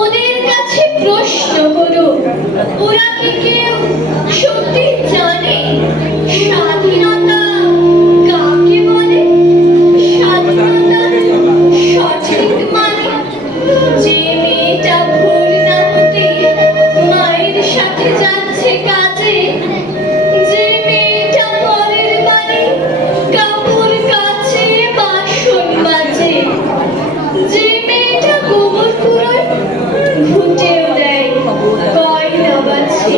ওদের কাছে প্রশ্ন করো, ওরা কি কেউ সত্যি জানে স্বাধীনতা কাকে বলে? স্বাধীনতার সঠিক মানে যে মেয়েটা ভোর না হতে মায়ের সাথে যাচ্ছে কাজে, যে মেয়েটা পরের বাড়ি কাপড় কাচে বাসন মাজে, যে মেয়েটা গোবর কুড়ায় ঘুঁটেও দেয় কয়লা বাছে,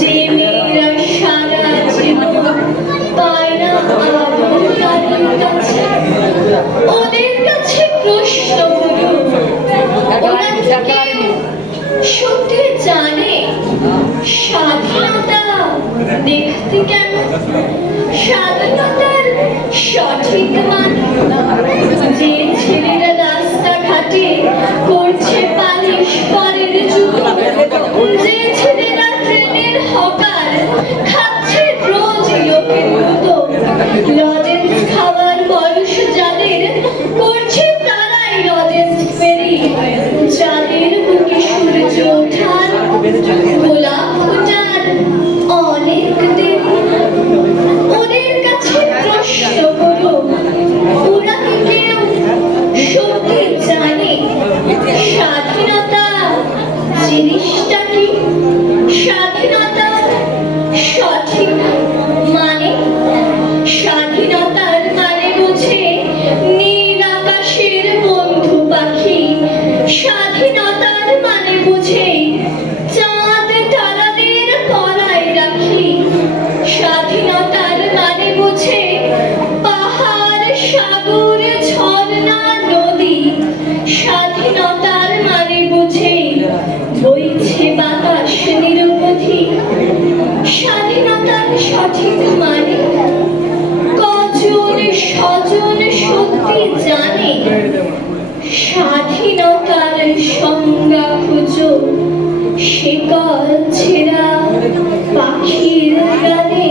যে মেয়েরা সারা জীবন পায় না আদর কারোর কাছে, ওদের কাছে প্রশ্ন করো, ওরা কি কেউ সত্যি জানে স্বাধীনতা দেখতে কেমন? স্বাধীনতার সঠিক মানে যে ছেলেরা রাস্তাঘাটে করছে পালিশ পরের জুতো, যে ছেলেরা ট্রেনের হকার খাচ্ছে রোজ লোকের মতো, লজেন্স খাওয়ার বয়স যাদের করছে তারাই লজেন্স ফেরি, যাদের বুকে সূর্য ওঠার গোলাপ ফোটার অনেক দেরি, ওদের কাছে প্রশ্ন করো, ওরা কি কেউ সত্যি জানে স্বাধীনতা জিনিসটা কি? স্বাধীনতা সঠিক মানে স্বাধীনতার মানে বুঝে নীল আকাশের বন্ধু পাখি, স্বাধীনতার মানে বুঝে চাঁদ তারাদের পরায় রাখি, স্বাধীনতার মানে বুঝে পাহাড় সাগর ঝর্ণা নদী, স্বাধীনতার মানে বুঝে বইছে বাতাস নিরবধি, স্বাধীনতার সঠিক মানে কজন স্বজন সত্যি জানে স্বাধীনতার সংজ্ঞা খুঁজো শিকল ছেঁড়া পাখির গানে।